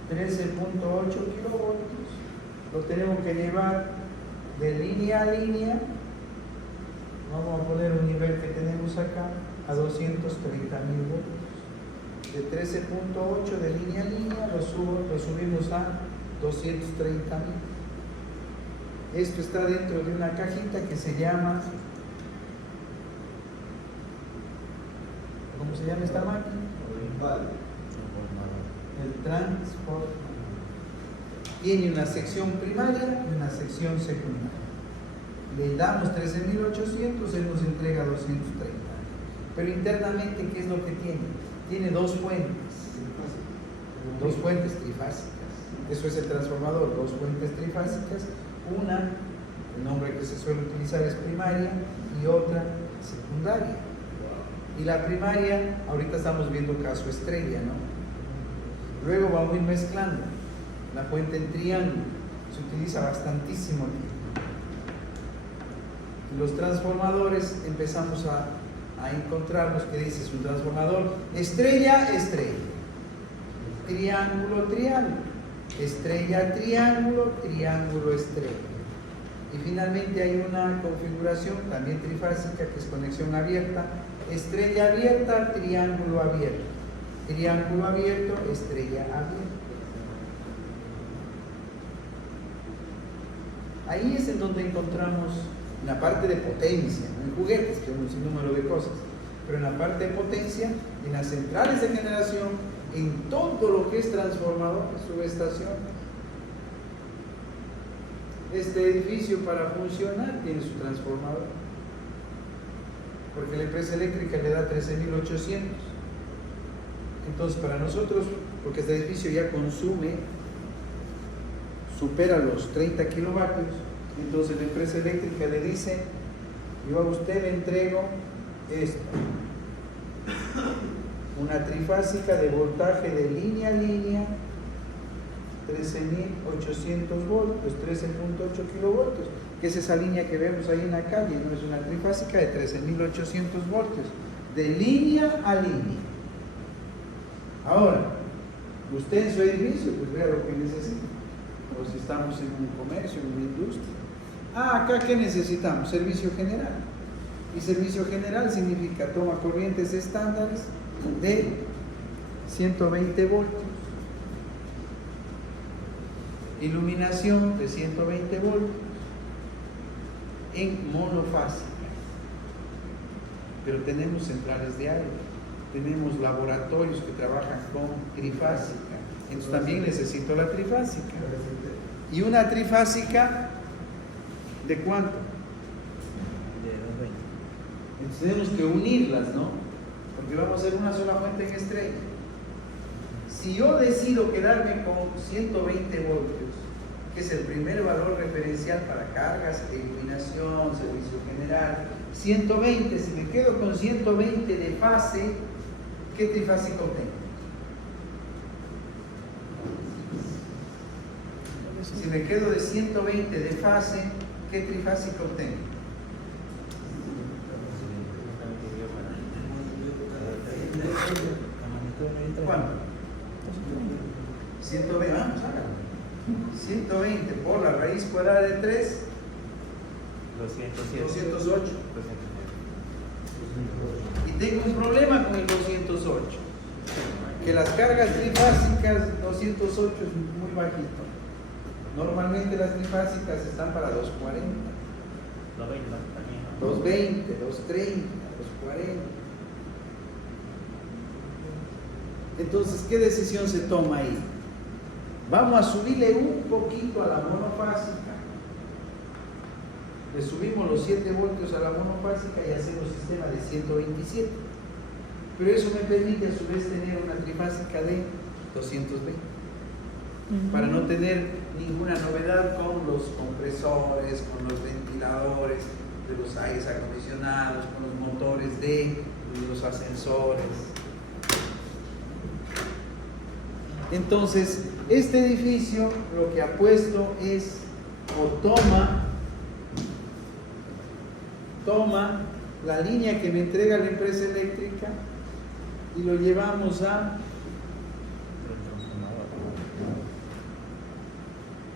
13.8 kilovoltios. Lo tenemos que llevar de línea a línea. Vamos a poner un nivel que tenemos acá a 230.000 voltios. De 13.8 de línea a línea lo subimos a 230.000. Esto está dentro de una cajita que se llama, ¿cómo se llama esta máquina? El transformador. Tiene una sección primaria y una sección secundaria. Le damos 13.800, él nos entrega 230. Pero internamente, ¿qué es lo que tiene? Tiene dos fuentes trifásicas. Eso es el transformador, dos fuentes trifásicas. Una, el nombre que se suele utilizar es primaria, y otra secundaria. Y la primaria, ahorita estamos viendo caso estrella, ¿no? Luego vamos a ir mezclando. La fuente en triángulo se utiliza bastantísimo aquí. Y los transformadores empezamos a encontrarnos que dice es un transformador estrella, estrella, triángulo, triángulo, estrella, triángulo, triángulo, estrella. Y finalmente hay una configuración también trifásica que es conexión abierta, estrella abierta, triángulo abierto, triángulo abierto, estrella abierta. Ahí es en donde encontramos la parte de potencia, no en juguetes, que es un sinnúmero de cosas, pero en la parte de potencia, en las centrales de generación, en todo lo que es transformador, subestación. Este edificio para funcionar tiene su transformador, porque la empresa eléctrica le da 13.800. Entonces para nosotros, porque este edificio ya supera los 30 kilovatios, entonces la empresa eléctrica le dice: yo a usted le entrego esto, una trifásica de voltaje de línea a línea, 13.800 voltios, 13.8 kilovoltios, que es esa línea que vemos ahí en la calle, no es una trifásica de 13.800 voltios, de línea a línea. Ahora, usted en su edificio, pues vea lo que necesita. O si estamos en un comercio, en una industria. Acá ¿qué necesitamos? Servicio general. Y servicio general significa toma corrientes estándares de 120 voltios. Iluminación de 120 voltios en monofásica. Pero tenemos centrales de aire, tenemos laboratorios que trabajan con trifásica. Entonces también necesito la trifásica. ¿Y una trifásica de cuánto? De 220. Entonces tenemos que unirlas, ¿no? Porque vamos a hacer una sola fuente en estrella. Si yo decido quedarme con 120 voltios, que es el primer valor referencial para cargas, iluminación, servicio general, 120, si me quedo con 120 de fase, ¿qué trifásico tengo? Si me quedo de 120 de fase, ¿qué trifásico tengo? ¿Cuánto? 120, vamos, hágalo. 120 por la raíz cuadrada de 3, 208. Y tengo un problema con el 208, que las cargas trifásicas 208 es muy bajito. Normalmente las trifásicas están para 240, 220, 230, 240. Entonces, ¿qué decisión se toma ahí? Vamos a subirle un poquito a la monofásica. Le subimos los 7 voltios a la monofásica y hacemos sistema de 127. Pero eso me permite a su vez tener una trifásica de 220. Para no tener ninguna novedad con los compresores, con los ventiladores de los aires acondicionados, con los motores de los ascensores. Entonces, este edificio lo que ha puesto es, o toma la línea que me entrega la empresa eléctrica y lo llevamos a...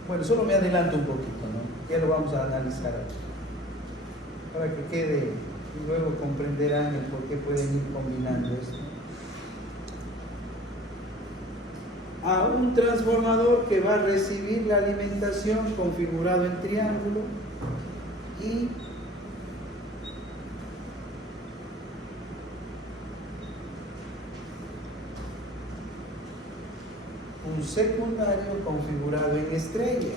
Bueno, solo me adelanto un poquito, ¿no? Ya lo vamos a analizar aquí, para que quede y luego comprenderán el por qué pueden ir combinando esto. A un transformador que va a recibir la alimentación configurado en triángulo y un secundario configurado en estrella.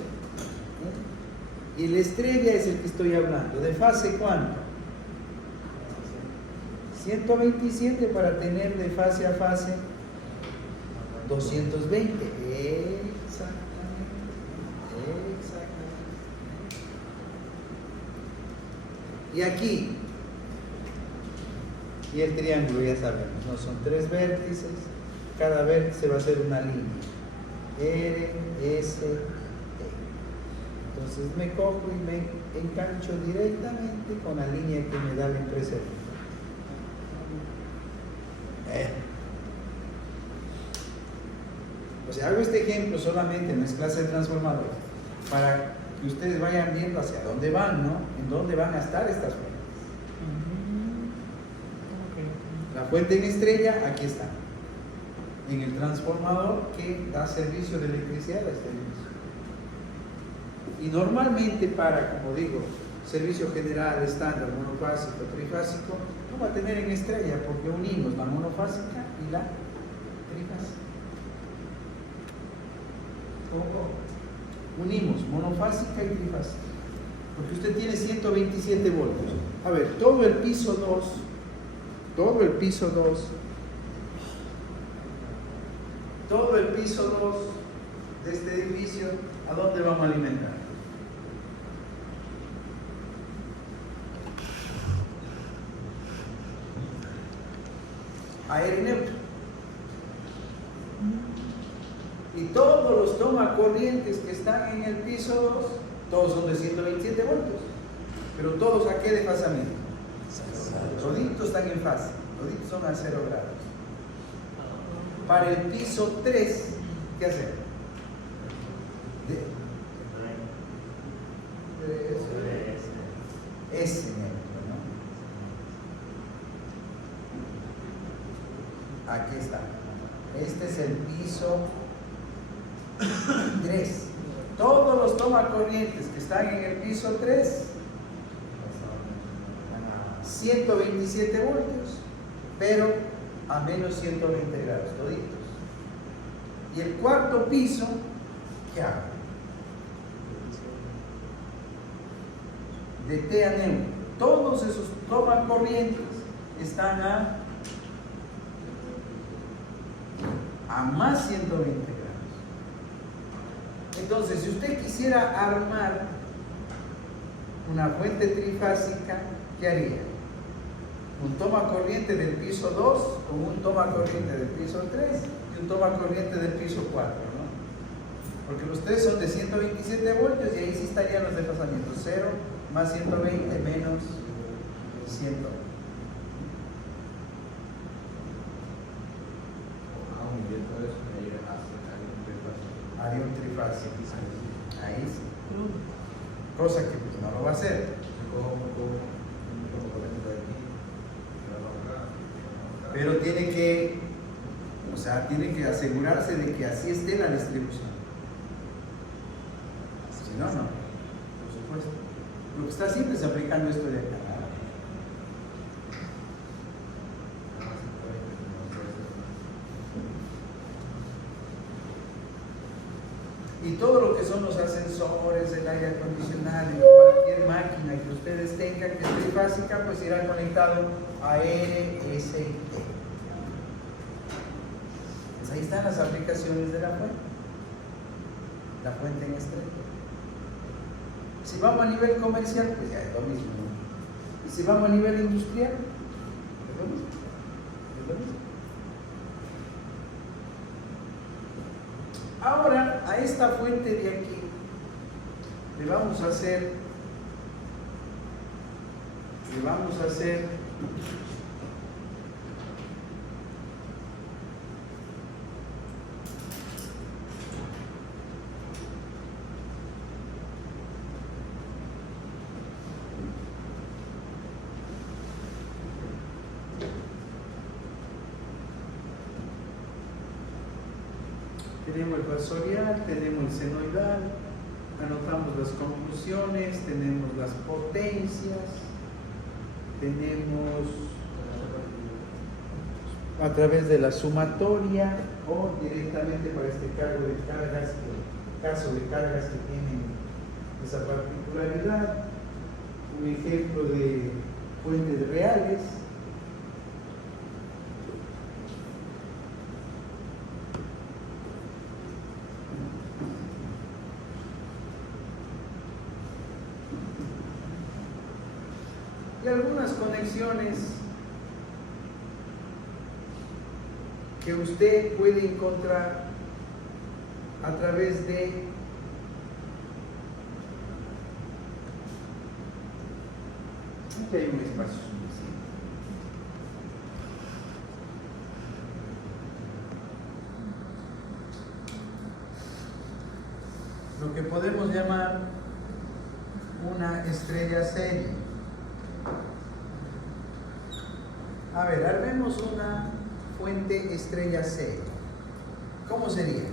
Y la estrella es el que estoy hablando. ¿De fase cuánto? 127 para tener de fase a fase 220. Exactamente. Y aquí, y el triángulo ya sabemos, ¿no? Son 3 vértices, cada vértice va a ser una línea. R, S, E. Entonces me cojo y me engancho directamente con la línea que me da la empresa. O sea, hago este ejemplo solamente en las clases de transformadores para que ustedes vayan viendo hacia dónde van, ¿no? En dónde van a estar estas fuentes. La fuente en estrella, aquí está. En el transformador que da servicio de electricidad a este servicio. Y normalmente para, como digo, servicio general, estándar, monofásico, trifásico, no va a tener en estrella porque unimos la monofásica y la trifásica. Unimos monofásica y trifásica. Porque usted tiene 127 voltios. A ver, todo el piso 2 de este edificio, ¿a dónde vamos a alimentar? Aire neutro. Y todos los tomacorrientes que están en el piso 2, todos son de 127 voltios. Pero todos ¿a qué desfasamiento? Toditos están en fase, toditos son a 0 grados. Para el piso 3, ¿qué hacemos? S neutro, ¿no? Aquí está. Este es el piso 3. Todos los tomacorrientes que están en el piso 3, 127 voltios, pero a menos 120 grados, toditos. Y el cuarto piso, ¿qué hago? De T a neutro. Todos esos tomacorrientes están a más 120 grados. Entonces, si usted quisiera armar una fuente trifásica, ¿qué haría? Un tomacorriente del piso 2 con un tomacorriente del piso 3 y un tomacorriente del piso 4, ¿no? Porque los tres son de 127 voltios y ahí sí estarían los desfasamientos. 0 más 120 menos 120. Haría un trifásico. Ahí sí. Cosa que pues no lo va a hacer. Pero tiene que, tiene que asegurarse de que así esté la distribución. Si no, no. Por supuesto. Lo que está haciendo es aplicando esto de acá. Y todo lo que son los ascensores, el aire acondicionado, cualquier máquina que ustedes tengan que es trifásica, pues irá conectado a R, S y T. Pues ahí están las aplicaciones de la fuente en estrella. Si vamos a nivel comercial, pues ya es lo mismo, ¿no? Y si vamos a nivel industrial, es lo mismo. Ahora, a esta fuente de aquí le vamos a hacer Tenemos el fasorial, tenemos el senoidal, anotamos las conclusiones, tenemos las potencias, tenemos a través de la sumatoria o directamente para este caso de cargas que tienen esa particularidad, un ejemplo de fuentes reales. Y algunas conexiones que usted puede encontrar a través de aquí hay un espacio suficiente. Lo que podemos llamar una estrella serie. A ver, armemos una fuente estrella serie. ¿Cómo sería?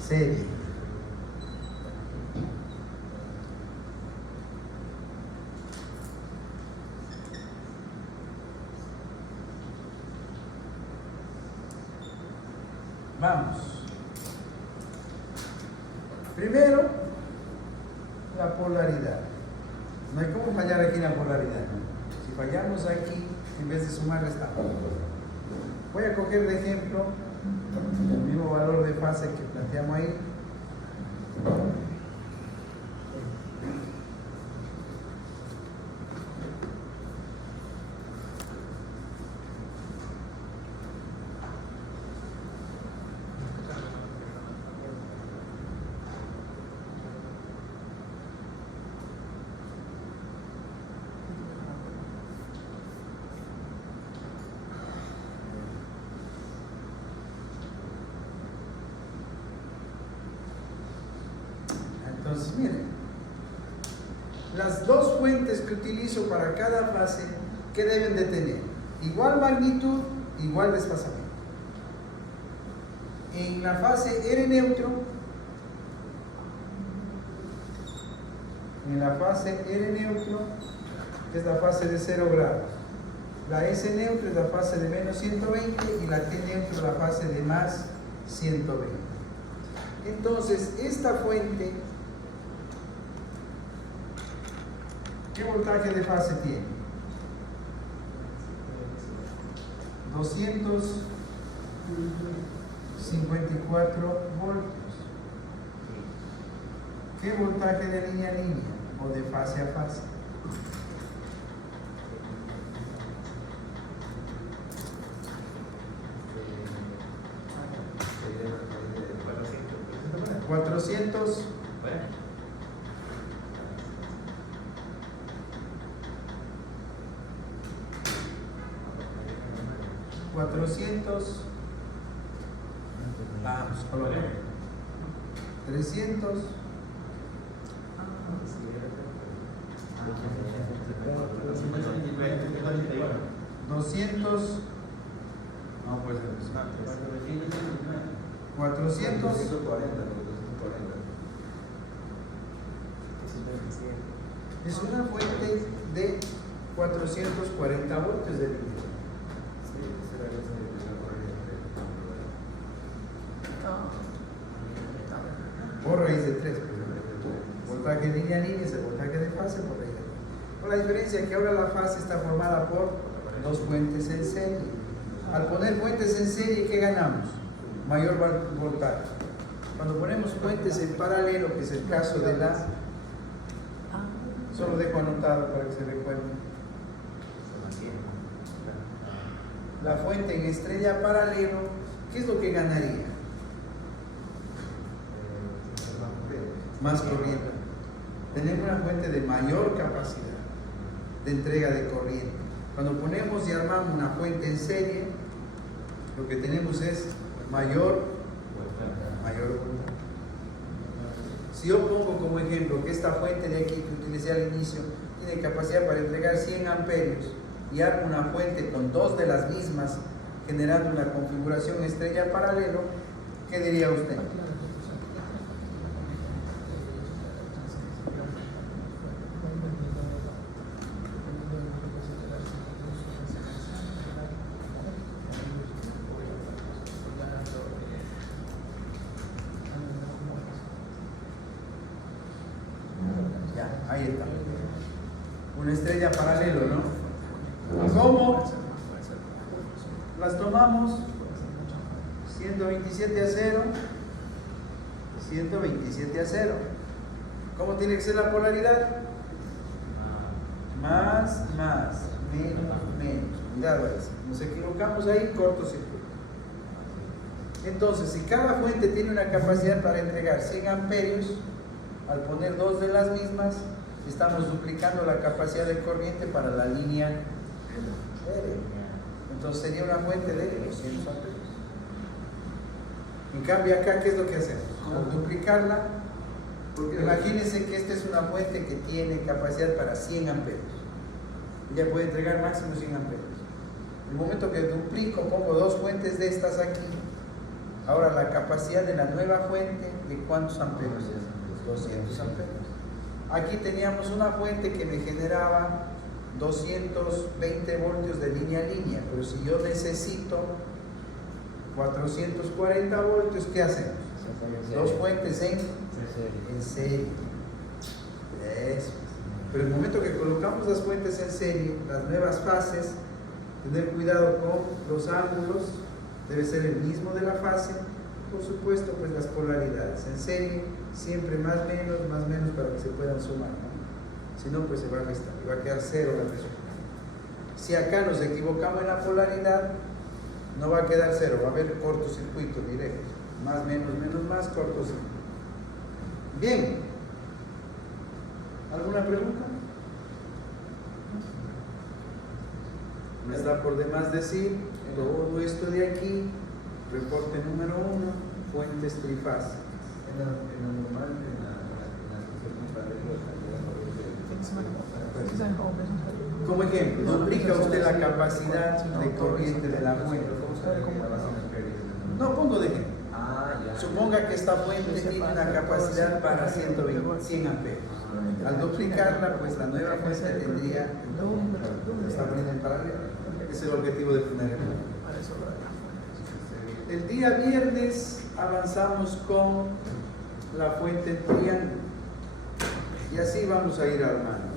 Serie. Vamos. Primero, la polaridad. No hay cómo fallar aquí en la polaridad. Si fallamos aquí, en vez de sumar, restamos. Voy a coger de ejemplo el mismo valor de fase que planteamos ahí. Entonces, miren, las dos fuentes que utilizo para cada fase, ¿qué deben de tener? Igual magnitud, igual desfasamiento. En la fase R neutro, es la fase de 0 grados. La S neutro es la fase de menos 120 y la T neutro es la fase de más 120. Entonces, esta fuente, ¿qué voltaje de fase tiene? 254 voltios. ¿Qué voltaje de línea a línea o de fase a fase? 400. 400. Vamos, coloca. 300. 200. No puede ser. 400. Es una fuente de 440 voltios de línea. Por raíz de 3. Voltaje de línea a línea es el voltaje de fase por raíz de 3. Con la diferencia que ahora la fase está formada por dos fuentes en serie. Al poner fuentes en serie, ¿qué ganamos? Mayor voltaje. Cuando ponemos fuentes en paralelo, que es el caso de la... Solo dejo anotado para que se recuerde. La fuente en estrella paralelo, ¿qué es lo que ganaría? Más corriente. Tenemos una fuente de mayor capacidad de entrega de corriente. Cuando ponemos y armamos una fuente en serie, lo que tenemos es mayor voltaje. Si yo pongo como ejemplo que esta fuente de aquí que utilicé al inicio tiene capacidad para entregar 100 amperios y hago una fuente con dos de las mismas generando una configuración estrella paralelo, ¿qué diría usted? Ahí está. Una estrella paralelo, ¿no? ¿Cómo? Las tomamos 127 a 0, 127 a 0. ¿Cómo tiene que ser la polaridad? Más, menos, menos. Cuidado, nos equivocamos ahí, cortocircuito. Entonces, si cada fuente tiene una capacidad para entregar 100 amperios, al poner dos de las mismas, estamos duplicando la capacidad de corriente para la línea L. Entonces sería una fuente de 200 amperios. En cambio acá, ¿qué es lo que hacemos? Al duplicarla, porque imagínense que esta es una fuente que tiene capacidad para 100 amperios. Ella puede entregar máximo 100 amperios. En el momento que duplico, pongo dos fuentes de estas aquí. Ahora la capacidad de la nueva fuente, ¿de cuántos amperios es? 200 amperios. Aquí teníamos una fuente que me generaba 220 voltios de línea a línea, pero si yo necesito 440 voltios, ¿qué hacemos? Dos fuentes en serie. Eso. Pero en el momento que colocamos las fuentes en serie, las nuevas fases, tener cuidado con los ángulos, debe ser el mismo de la fase, por supuesto, pues las polaridades. En serie, siempre más menos para que se puedan sumar, ¿no? Si no, pues se va a restar y va a quedar cero la resultado. Si acá nos equivocamos en la polaridad, no va a quedar cero, va a haber cortocircuito directo. Más, menos, más, cortocircuito. Bien. ¿Alguna pregunta? Me está por demás decir, todo esto de aquí, reporte número 1, fuentes trifásicas. En lo normal, en la Como ejemplo, duplica usted la capacidad de corriente de la fuente. No, pongo de ejemplo. Suponga que esta fuente tiene una capacidad para 100 amperios. Al duplicarla, pues la nueva fuente tendría, está poniendo en paralelo. Ese es el objetivo del primer ejemplo. El día viernes avanzamos con la fuente en triángulo. Y así vamos a ir armando.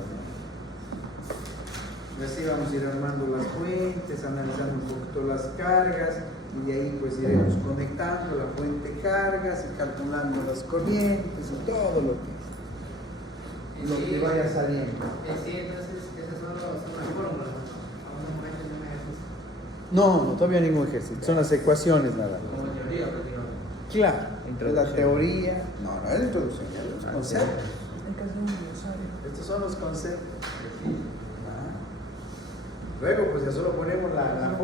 Y así vamos a ir armando las fuentes, analizando un poquito las cargas, y de ahí pues iremos conectando la fuente cargas y calculando las corrientes y todo lo que vaya saliendo. Sí, entonces esas son las fórmulas. No, todavía ningún ejercicio, son las ecuaciones nada más. Como teoría, Claro, la teoría, no es la introducción, ya los conceptos. Estos son los conceptos. Luego pues ya solo ponemos la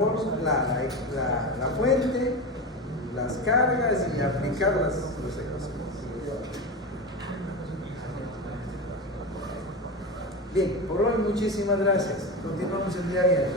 fuente, las cargas y aplicar las ecuaciones. Bien, por hoy muchísimas gracias. Continuamos el día viernes.